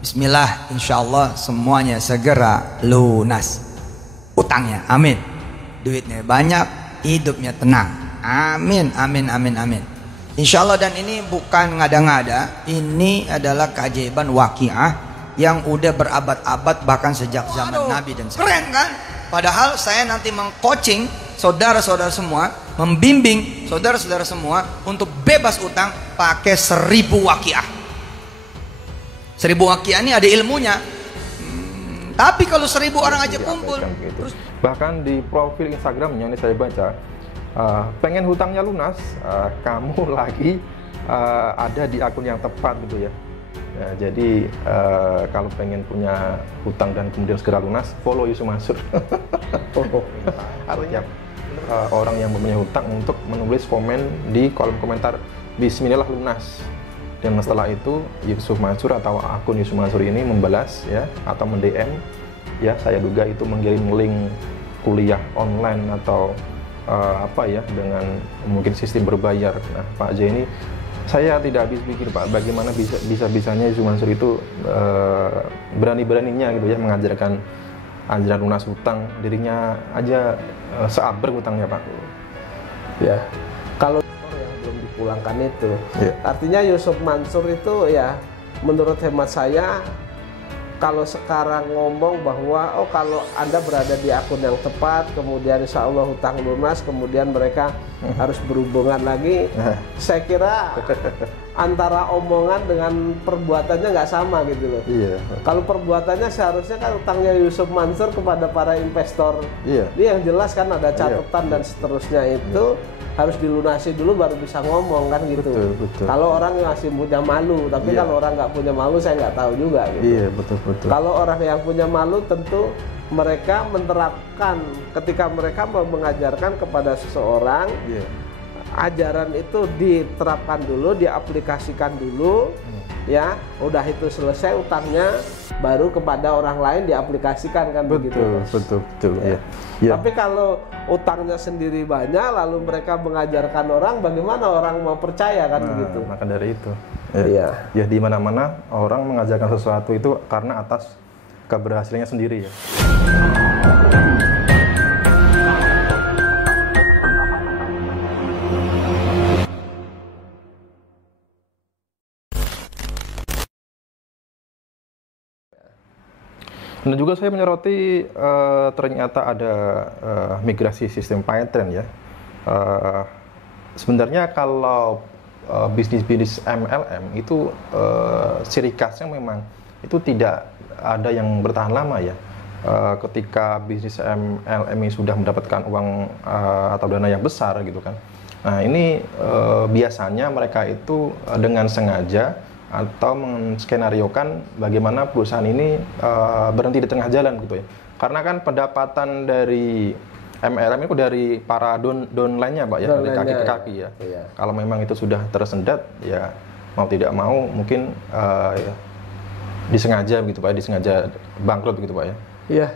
Bismillah, insya Allah semuanya segera lunas utangnya, amin. Duitnya banyak, hidupnya tenang, amin, amin, amin, amin. Insya Allah. Dan ini bukan ngada-ngada, ini adalah keajaiban waqiah yang udah berabad-abad, bahkan sejak zaman Nabi dan keren kan? Padahal saya nanti mengcoaching saudara-saudara semua, membimbing saudara-saudara semua untuk bebas utang pakai 1000 waqiah. 1000 waqiah ini ada ilmunya. Tapi kalau 1000 orang aja kumpul, gitu. Bahkan di profil Instagramnya ini saya baca, pengen hutangnya lunas, kamu lagi ada di akun yang tepat gitu ya. Jadi kalau pengen punya hutang dan kemudian segera lunas, follow Yusuf Mansur. Artinya orang yang mempunyai hutang untuk menulis komen di kolom komentar Bismillah lunas. Dan setelah itu Yusuf Mansur atau akun Yusuf Mansur ini membalas ya, atau mend-DM ya, saya duga itu mengirim link kuliah online atau apa ya, dengan mungkin sistem berbayar. Nah, Pak J ini saya tidak habis pikir Pak, bagaimana bisa-bisanya Yusuf Mansur itu berani-beraninya gitu ya mengajarkan ajaran lunas hutang, dirinya aja seabrek hutangnya Pak. Ya, kalau yang belum dipulangkan itu, artinya Yusuf Mansur itu ya, menurut hemat saya, kalau sekarang ngomong bahwa oh kalau Anda berada di akun yang tepat, kemudian insya Allah hutang lunas, kemudian mereka harus berhubungan lagi, saya kira antara omongan dengan perbuatannya nggak sama gitu loh. Iya. Kalau perbuatannya seharusnya kan utangnya Yusuf Mansur kepada para investor, dia yang jelas kan ada catatan dan seterusnya itu harus dilunasi dulu baru bisa ngomong kan gitu. Betul, betul. Kalau orang masih punya malu, tapi kalau orang nggak punya malu saya nggak tahu juga gitu. Iya, betul, betul. Kalau orang yang punya malu tentu mereka menerapkan ketika mereka mau mengajarkan kepada seseorang, ajaran itu diterapkan dulu, diaplikasikan dulu, ya udah itu selesai utangnya, baru kepada orang lain diaplikasikan kan. Betul, begitu. Betul. Ya. Ya. Tapi kalau utangnya sendiri banyak, lalu mereka mengajarkan orang, bagaimana orang mau percaya kan begitu? Maka dari itu, ya di mana-mana orang mengajarkan sesuatu itu karena atas keberhasilannya sendiri ya. Dan juga saya menyoroti ternyata ada migrasi sistem PyTrend ya. Sebenarnya kalau bisnis-bisnis MLM itu ciri khasnya memang itu tidak ada yang bertahan lama ya. Ketika bisnis MLM ini sudah mendapatkan uang atau dana yang besar gitu kan. Nah ini biasanya mereka itu dengan sengaja atau menskenariokan bagaimana perusahaan ini berhenti di tengah jalan gitu ya. Karena kan pendapatan dari MLM itu dari para downline-nya Pak ya, dari kaki ke kaki ya. Kalau memang itu sudah tersendat ya mau tidak mau mungkin ya, disengaja begitu Pak, disengaja bangkrut begitu Pak ya. Iya.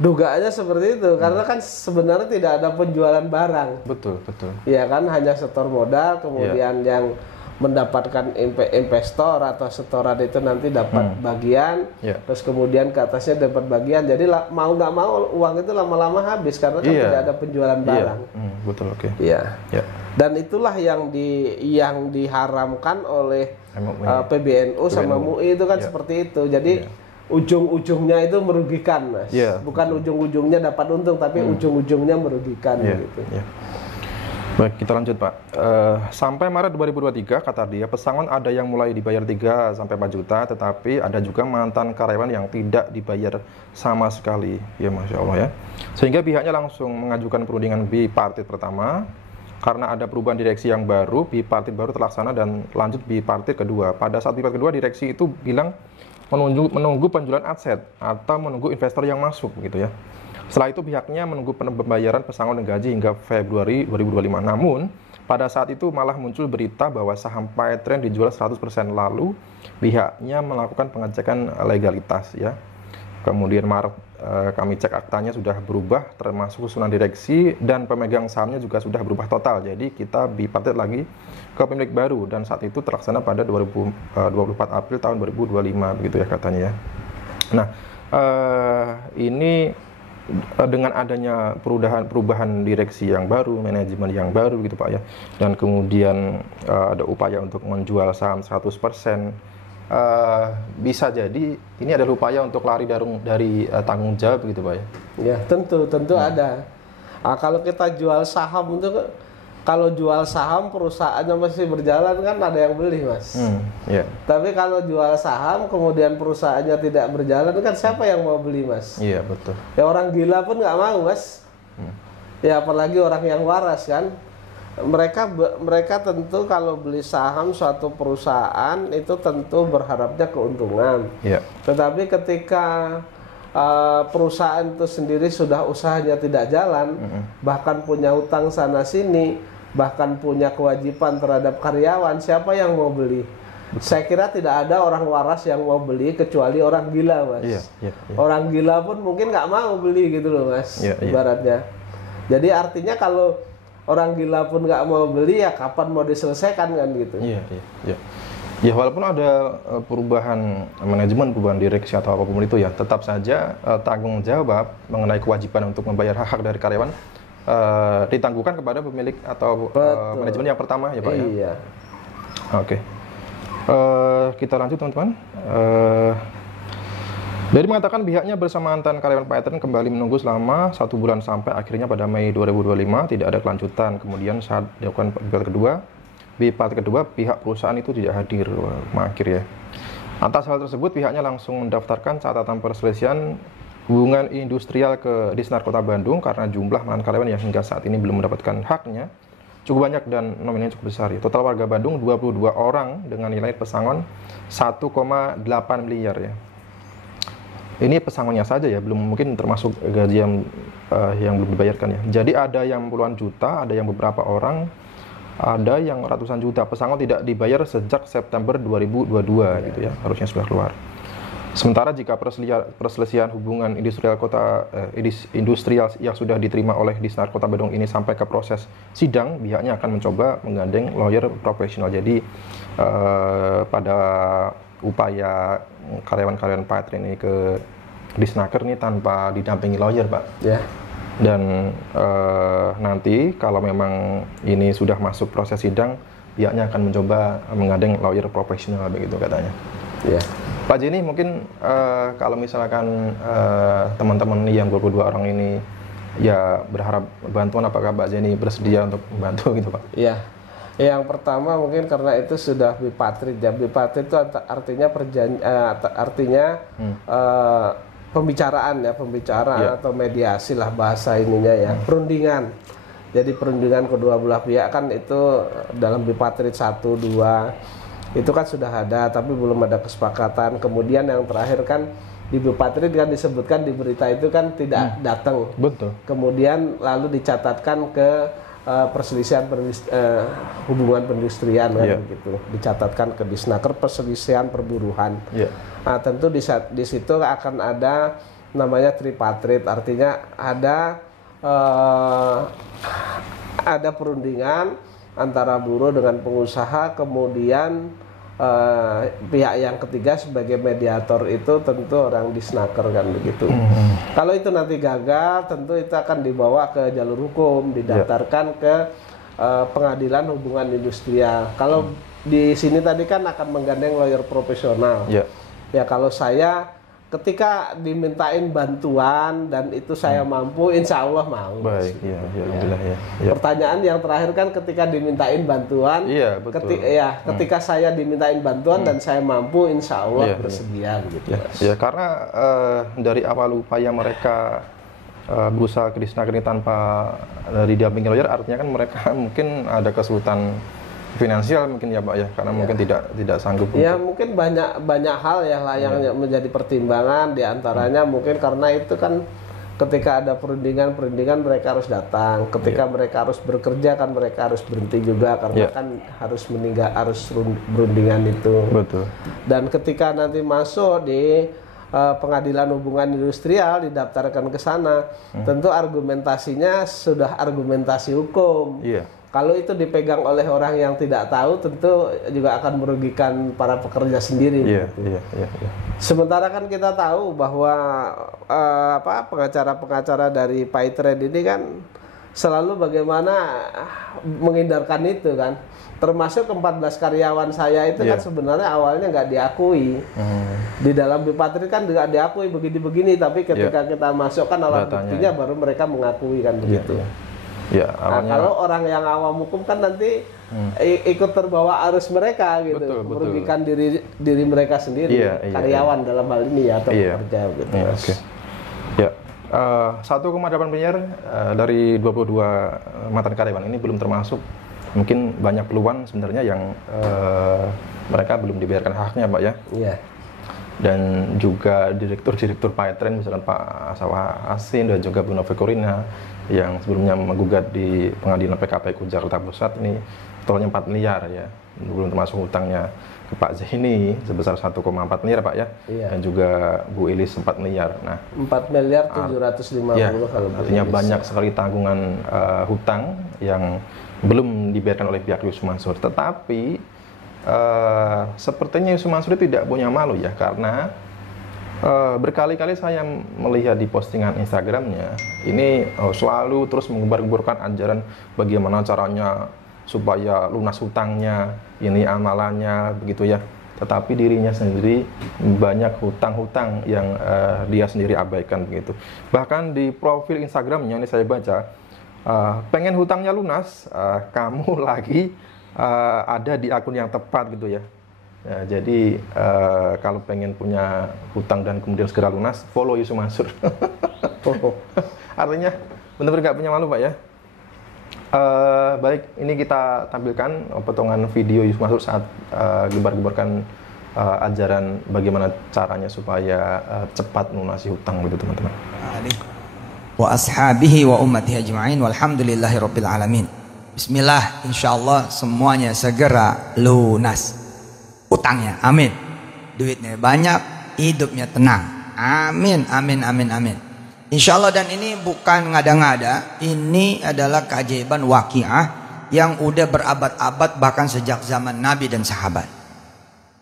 Dugaannya seperti itu, karena kan sebenarnya tidak ada penjualan barang. Betul, betul. Iya kan, hanya setor modal, kemudian yang mendapatkan investor atau setoran itu nanti dapat bagian, terus kemudian ke atasnya dapat bagian. Jadi mau nggak mau uang itu lama-lama habis karena kan tidak ada penjualan barang. Betul, oke. Iya. Dan itulah yang diharamkan oleh PBNU sama MUI itu kan seperti itu. Jadi ujung-ujungnya itu merugikan, Mas. Bukan ujung-ujungnya dapat untung, tapi ujung-ujungnya merugikan gitu. Baik, kita lanjut Pak. Sampai Maret 2023 kata dia, pesangon ada yang mulai dibayar 3 sampai 4 juta, tetapi ada juga mantan karyawan yang tidak dibayar sama sekali. Ya Masya Allah ya. Sehingga pihaknya langsung mengajukan perundingan bipartit pertama. Karena ada perubahan direksi yang baru, bipartit baru terlaksana dan lanjut bipartit kedua. Pada saat bipartit kedua, direksi itu bilang menunggu penjualan aset atau menunggu investor yang masuk gitu ya. Setelah itu pihaknya menunggu pembayaran pesangon dan gaji hingga Februari 2025. Namun, pada saat itu malah muncul berita bahwa saham PyTrend dijual 100%, lalu pihaknya melakukan pengecekan legalitas ya. Kemudian Maret kami cek aktanya sudah berubah, termasuk susunan direksi dan pemegang sahamnya juga sudah berubah total. Jadi kita bipartit lagi ke pemilik baru dan saat itu terlaksana pada 24 April tahun 2025 begitu ya katanya ya. Nah, ini dengan adanya perubahan direksi yang baru, manajemen yang baru gitu Pak ya, dan kemudian ada upaya untuk menjual saham 100%, bisa jadi ini adalah upaya untuk lari dari tanggung jawab gitu Pak ya. Ya, tentu ada. Nah, kalau kita jual saham itu, kalau jual saham perusahaannya masih berjalan kan ada yang beli Mas. Yeah. Tapi kalau jual saham kemudian perusahaannya tidak berjalan kan siapa yang mau beli Mas? Iya betul. Ya orang gila pun nggak mau Mas. Ya apalagi orang yang waras kan. Mereka tentu kalau beli saham suatu perusahaan itu tentu berharapnya keuntungan. Yeah. Tetapi ketika perusahaan itu sendiri sudah usahanya tidak jalan, bahkan punya utang sana sini, bahkan punya kewajiban terhadap karyawan, siapa yang mau beli? Saya kira tidak ada orang waras yang mau beli kecuali orang gila Mas. Yeah. Orang gila pun mungkin nggak mau beli gitu loh Mas, ibaratnya. Jadi artinya kalau orang gila pun nggak mau beli, ya kapan mau diselesaikan kan gitu. Iya. Ya walaupun ada perubahan manajemen, perubahan direksi atau apapun itu ya, tetap saja tanggung jawab mengenai kewajiban untuk membayar hak dari karyawan ditangguhkan kepada pemilik atau manajemen yang pertama ya Pak ya. Iya. Oke. Kita lanjut teman-teman. Dari mengatakan pihaknya bersama mantan karyawan Pattern kembali menunggu selama 1 bulan sampai akhirnya pada Mei 2025 tidak ada kelanjutan. Kemudian saat dilakukan bipartit kedua, pihak perusahaan itu tidak hadir. Akhir ya. Atas hal tersebut pihaknya langsung mendaftarkan catatan perselisihan hubungan industrial ke Disnar Kota Bandung karena jumlah mantan karyawan yang hingga saat ini belum mendapatkan haknya cukup banyak dan nominalnya cukup besar ya. Total warga Bandung 22 orang dengan nilai pesangon 1,8 miliar ya. Ini pesangonnya saja ya, belum mungkin termasuk gaji yang belum dibayarkan ya. Jadi ada yang puluhan juta, ada yang beberapa orang, ada yang ratusan juta. Pesangon tidak dibayar sejak September 2022 gitu ya, harusnya sudah keluar. Sementara jika perselisihan hubungan industrial yang sudah diterima oleh Disnar Kota Bandung ini sampai ke proses sidang, pihaknya akan mencoba menggandeng lawyer profesional. Jadi pada upaya karyawan-karyawan Pattern ini ke Disnaker ini tanpa didampingi lawyer Pak. Ya. Dan nanti kalau memang ini sudah masuk proses sidang, pihaknya akan mencoba menggandeng lawyer profesional begitu katanya. Ya. Pak Jenny mungkin kalau misalkan teman-teman yang 22 orang ini ya berharap bantuan, apakah Pak Jenny bersedia untuk membantu gitu Pak? Iya. Yang pertama mungkin karena itu sudah bipartit ya. Bipartit itu artinya pembicaraan atau mediasi lah bahasa ininya ya. Perundingan. Jadi perundingan kedua belah pihak kan itu dalam bipartit 1, 2 itu kan sudah ada tapi belum ada kesepakatan. Kemudian yang terakhir kan di bipartit kan disebutkan di berita itu kan tidak datang. Betul. Kemudian lalu dicatatkan ke perselisihan hubungan perindustrian kan gitu, dicatatkan ke Disnaker perselisihan perburuhan. Nah tentu di situ akan ada namanya tripartit, artinya ada perundingan antara buruh dengan pengusaha, kemudian pihak yang ketiga sebagai mediator itu tentu orang Disnaker kan begitu. Kalau itu nanti gagal, tentu itu akan dibawa ke jalur hukum, didaftarkan ke pengadilan hubungan industrial. Kalau di sini tadi kan akan menggandeng lawyer profesional. Ya kalau saya ketika dimintain bantuan dan itu saya mampu, insya Allah mau. Baik, alhamdulillah ya. Pertanyaan yang terakhir kan ketika dimintain bantuan, ketika saya dimintain bantuan dan saya mampu, insya Allah bersedia gitu. Ya karena dari awal upaya mereka berusaha ke Disnaker ini tanpa didampingi lawyer, artinya kan mereka mungkin ada kesulitan finansial mungkin ya Pak ya, karena mungkin tidak sanggup. Ya mungkin banyak hal ya lah yang menjadi pertimbangan, diantaranya mungkin karena itu kan ketika ada perundingan mereka harus datang, ketika mereka harus bekerja kan mereka harus berhenti juga karena kan harus berundingan itu. Betul. Dan ketika nanti masuk di pengadilan hubungan industrial didaftarkan ke sana, tentu argumentasinya sudah argumentasi hukum. Kalau itu dipegang oleh orang yang tidak tahu, tentu juga akan merugikan para pekerja sendiri. Sementara kan kita tahu bahwa pengacara-pengacara dari PayTrade ini kan selalu bagaimana menghindarkan itu kan. Termasuk 14 karyawan saya itu kan sebenarnya awalnya nggak diakui. Di dalam Bipatri kan nggak diakui begini-begini, tapi ketika kita masukkan alat buktinya baru mereka mengakui kan begitu. Nah, kalau orang yang awam hukum kan nanti ikut terbawa arus mereka gitu, merugikan diri mereka sendiri, karyawan dalam hal ini atau pekerja gitu. Satu 1,8 miliar dari 22 mantan karyawan ini belum termasuk mungkin banyak peluang sebenarnya yang mereka belum dibayarkan haknya, Pak ya. Dan juga direktur-direktur PayTrade misalkan Pak Sawah Asin dan juga Bu Novi Korina yang sebelumnya menggugat di pengadilan PKPU Jakarta Pusat ini totalnya 4 miliar ya, belum termasuk hutangnya ke Pak Zaini sebesar 1,4 miliar Pak ya, dan juga Bu Ilis 4 miliar. Nah, 4 miliar 750 kalau artinya banyak sekali tanggungan hutang yang belum dibayarkan oleh pihak Yusuf Mansur. Tetapi sepertinya Yusuf Mansur tidak punya malu ya, karena berkali-kali saya melihat di postingan Instagramnya ini selalu terus mengembar-gemborkan ajaran bagaimana caranya supaya lunas hutangnya, ini amalannya begitu ya. Tetapi dirinya sendiri banyak hutang-hutang yang dia sendiri abaikan begitu. Bahkan di profil Instagramnya ini saya baca, pengen hutangnya lunas, kamu lagi ada di akun yang tepat gitu ya. Jadi kalau pengen punya hutang dan kemudian segera lunas, follow Yusuf Mansur. Artinya benar-benar nggak punya malu Pak ya. Baik, ini kita tampilkan potongan video Yusuf Mansur saat gembar-gemborkan ajaran bagaimana caranya supaya cepat melunasi hutang gitu teman-teman. Wa ashabihi wa ummatihi ajma'in walhamdulillahi rabbil alamin. Bismillah, insyaallah semuanya segera lunas utangnya, amin. Duitnya banyak, hidupnya tenang, amin, amin, amin, amin. Insyaallah. Dan ini bukan ngada-ngada, ini adalah keajaiban waqiah yang udah berabad-abad bahkan sejak zaman Nabi dan sahabat.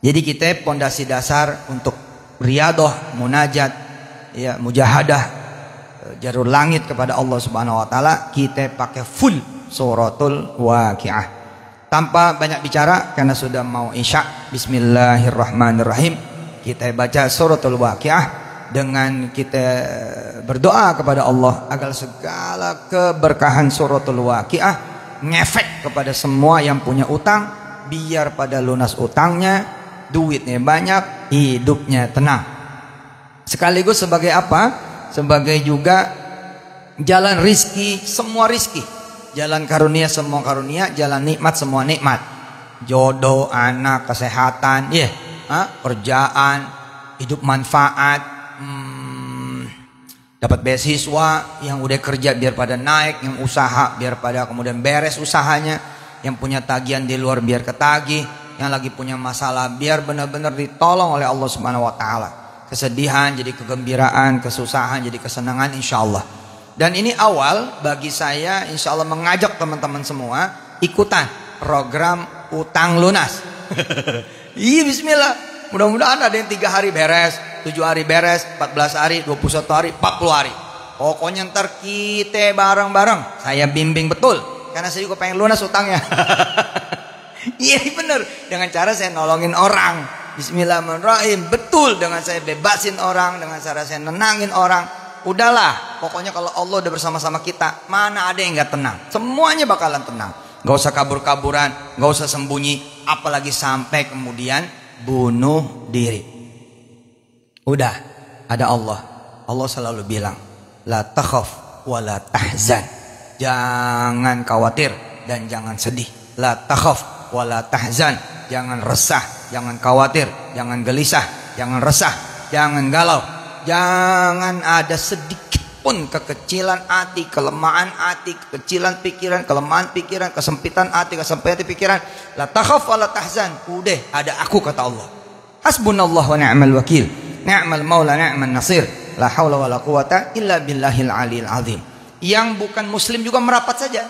Jadi kita pondasi dasar untuk riyadah, munajat, ya, mujahadah, jarur langit kepada Allah Subhanahu wa taala, kita pakai full suratul waqiah. Tanpa banyak bicara karena sudah mau isya, bismillahirrahmanirrahim. Kita baca suratul waqiah dengan kita berdoa kepada Allah agar segala keberkahan suratul waqiah ngefek kepada semua yang punya utang, biar pada lunas utangnya, duitnya banyak, hidupnya tenang. Sekaligus sebagai apa? Sebagai juga jalan rizki, semua rizki. Jalan karunia semua karunia, jalan nikmat semua nikmat. Jodoh, anak, kesehatan, kerjaan, hidup manfaat, dapat beasiswa, yang udah kerja biar pada naik, yang usaha biar pada kemudian beres usahanya, yang punya tagihan di luar biar ketagih, yang lagi punya masalah biar benar-benar ditolong oleh Allah Subhanahu wa taala. Kesedihan jadi kegembiraan, kesusahan jadi kesenangan insyaallah. Dan ini awal bagi saya insyaallah mengajak teman-teman semua ikutan program utang lunas. Iya, bismillah. Mudah-mudahan ada yang 3 hari beres, 7 hari beres, 14 hari, 21 hari, 40 hari. Pokoknya ntar kita bareng-bareng. Saya bimbing betul, karena saya juga pengen lunas utangnya. Iya bener, dengan cara saya nolongin orang. Bismillahirrahmanirrahim. Betul, dengan saya bebasin orang, dengan cara saya nenangin orang. Udahlah, pokoknya kalau Allah udah bersama-sama kita, mana ada yang gak tenang. Semuanya bakalan tenang. Gak usah kabur-kaburan, gak usah sembunyi, apalagi sampai kemudian bunuh diri. Udah, ada Allah. Allah selalu bilang, la takhaf wa la tahzan. Jangan khawatir dan jangan sedih. La takhaf wa la tahzan. Jangan resah, jangan khawatir, jangan gelisah, jangan resah, jangan galau. Jangan ada sedikit pun kekecilan hati, kelemahan hati, kekecilan pikiran, kelemahan pikiran, kesempitan hati, kesempitan pikiran. La takhaf wa la tahzan. Udah, ada aku kata Allah. Hasbunallah wa ni'mal wakil. Ni'mal maula ni'man nasir. La haula wala quwata illa billahil aliyil azim. Yang bukan muslim juga merapat saja.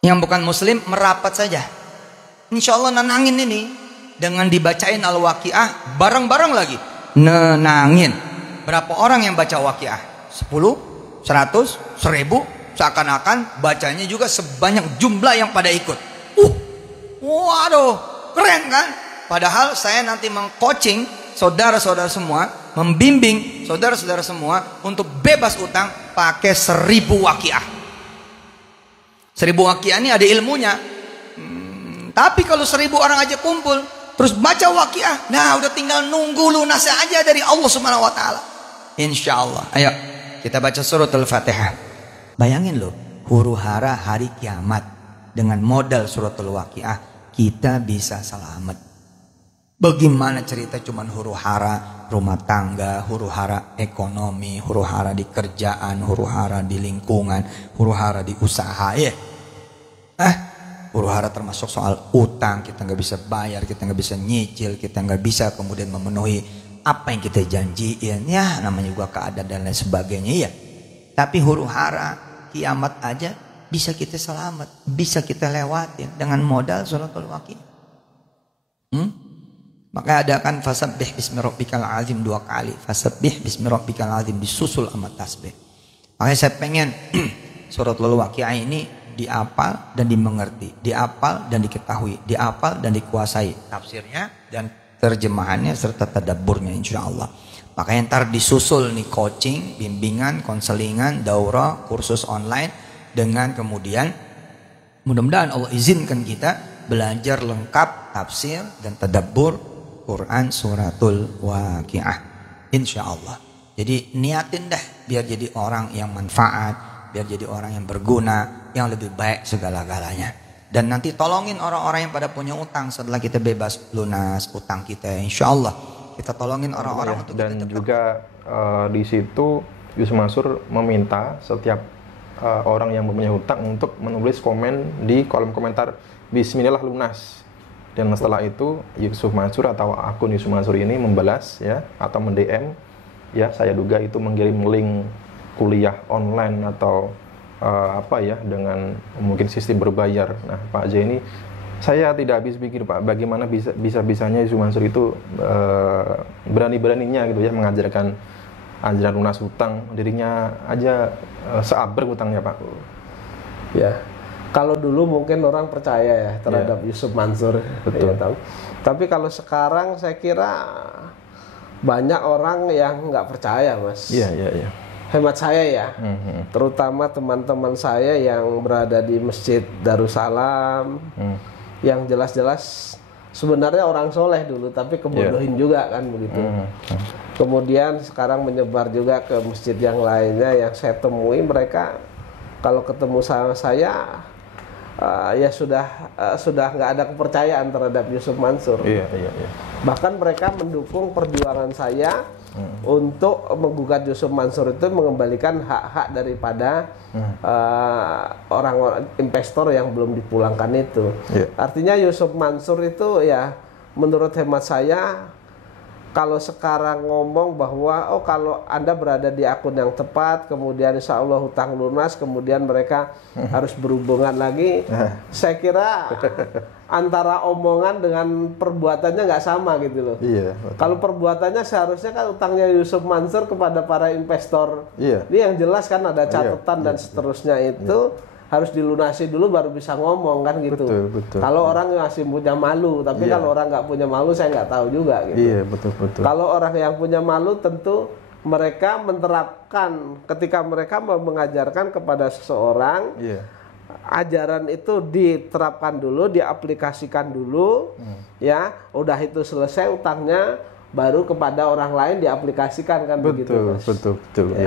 Yang bukan muslim merapat saja. Insya Allah nenangin ini dengan dibacain Al-Waqiah bareng-bareng lagi. Nenangin. Berapa orang yang baca Waqiah? 10, 100, 1000. Seakan-akan bacanya juga sebanyak jumlah yang pada ikut. Waduh, keren kan? Padahal saya nanti mengcoaching saudara-saudara semua, membimbing saudara-saudara semua untuk bebas utang pakai 1000 Waqiah. 1000 Waqiah ini ada ilmunya. Tapi kalau 1000 orang aja kumpul terus baca Waqiah, nah udah tinggal nunggu lunasnya aja dari Allah Subhanahu wa taala. Insyaallah. Ayo kita baca suratul Fatihah. Bayangin loh, huru-hara hari kiamat dengan modal suratul Waqiah kita bisa selamat. Bagaimana cerita cuman huru-hara rumah tangga, huru-hara ekonomi, huru-hara di kerjaan, huru-hara di lingkungan, huru-hara di usaha ya. Huru-hara termasuk soal utang, kita nggak bisa bayar, kita nggak bisa nyicil, kita nggak bisa kemudian memenuhi apa yang kita janjiin, ya namanya juga keadaan dan lain sebagainya ya. Tapi huru-hara kiamat aja bisa kita selamat, bisa kita lewatin dengan modal suratul Waqiah. Maka ada kan fasabbih bismi rabbikal azim 2 kali, fasabbih bismi rabbikal azim disusul sama tasbih. Makanya saya pengen suratul Waqiah ini diapal dan dimengerti, diapal dan diketahui, diapal dan dikuasai tafsirnya dan terjemahannya serta tadabburnya insyaallah. Makanya ntar disusul nih coaching, bimbingan, konselingan, daurah, kursus online dengan kemudian mudah-mudahan Allah izinkan kita belajar lengkap tafsir dan tadabbur Quran suratul Waqiah insyaallah. Jadi niatin dah biar jadi orang yang manfaat, biar jadi orang yang berguna, yang lebih baik segala-galanya. Dan nanti tolongin orang-orang yang pada punya utang setelah kita bebas lunas utang kita insyaallah. Kita tolongin orang-orang untuk dan kita juga di situ Yusuf Mansur meminta setiap orang yang mempunyai hutang untuk menulis komen di kolom komentar Bismillah lunas. Dan setelah itu Yusuf Mansur atau akun Yusuf Mansur ini membalas ya atau mend-DM ya, saya duga itu mengirim link kuliah online atau apa ya dengan mungkin sistem berbayar. Nah Pak J ini saya tidak habis pikir Pak, bagaimana bisa-bisanya Yusuf Mansur itu berani-beraninya gitu ya mengajarkan ajaran lunas hutang, dirinya aja seabrek hutangnya Pak. Ya. Kalau dulu mungkin orang percaya ya terhadap Yusuf Mansur, betul. Ya, tapi kalau sekarang saya kira banyak orang yang nggak percaya, Mas. Iya. Hemat saya ya, terutama teman-teman saya yang berada di Masjid Darussalam, yang jelas-jelas sebenarnya orang soleh dulu, tapi kebodohin juga kan begitu. Kemudian sekarang menyebar juga ke masjid yang lainnya, yang saya temui mereka kalau ketemu sama saya ya sudah nggak ada kepercayaan terhadap Yusuf Mansur. Iya. Bahkan mereka mendukung perjuangan saya untuk menggugat Yusuf Mansur itu mengembalikan hak-hak daripada orang-orang investor yang belum dipulangkan itu. Artinya Yusuf Mansur itu ya menurut hemat saya, kalau sekarang ngomong bahwa kalau Anda berada di akun yang tepat, kemudian insya Allah hutang lunas, kemudian mereka harus berhubungan lagi, saya kira antara omongan dengan perbuatannya nggak sama gitu loh. Iya, kalau perbuatannya seharusnya kan utangnya Yusuf Mansur kepada para investor, ini yang jelas kan ada catatan dan seterusnya itu harus dilunasi dulu baru bisa ngomong kan gitu. Betul. Kalau orang masih punya malu, tapi kalau orang nggak punya malu saya nggak tahu juga gitu. Iya, betul. Kalau orang yang punya malu tentu mereka menerapkan ketika mereka mau mengajarkan kepada seseorang, ajaran itu diterapkan dulu, diaplikasikan dulu, ya, udah itu selesai utangnya baru kepada orang lain diaplikasikan kan begitu. Betul.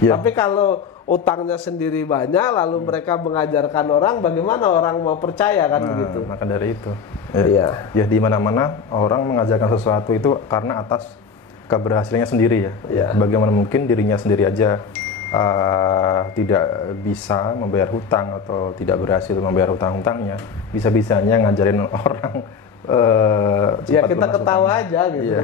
Ya. Tapi kalau utangnya sendiri banyak lalu mereka mengajarkan orang, bagaimana orang mau percaya kan begitu. Maka dari itu ya di mana-mana orang mengajarkan sesuatu itu karena atas keberhasilannya sendiri ya. Bagaimana mungkin dirinya sendiri aja tidak bisa membayar hutang atau tidak berhasil membayar hutang-hutangnya, bisa-bisanya ngajarin orang ya kita ketawa aja gitu.